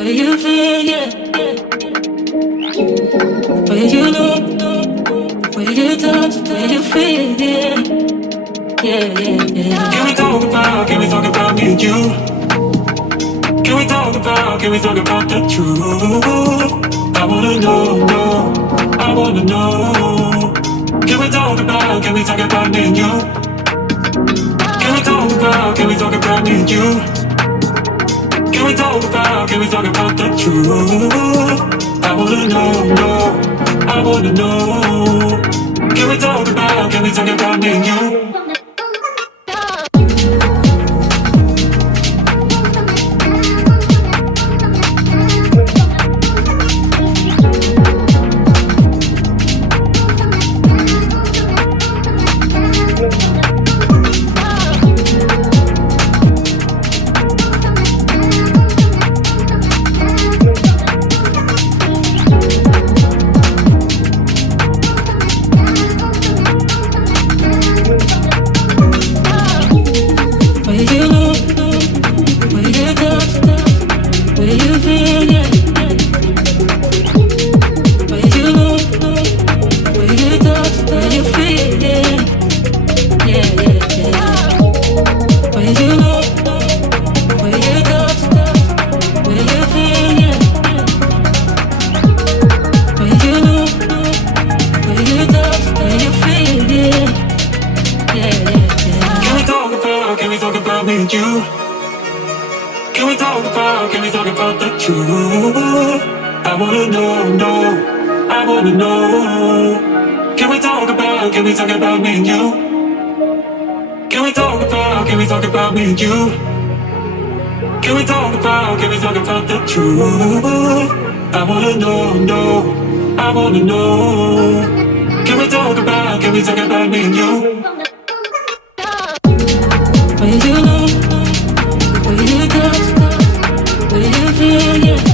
Where you feel, yeah. Where you look, where you touch, where you feel, yeah. Yeah. Can we talk about me and you? Can we talk about the truth? I wanna know, I wanna know. Can we talk about me and you? Can we talk about me and you? Can we talk about the truth? I wanna know, I wanna know. Can we talk about me and you? Can we talk about the truth? I wanna know, I wanna know. Can we talk about me and you? Can we talk about me and you? Can we talk about the truth? I wanna know, I wanna know. Can we talk about me and you? Where you look, where you touch, where you feel, yeah.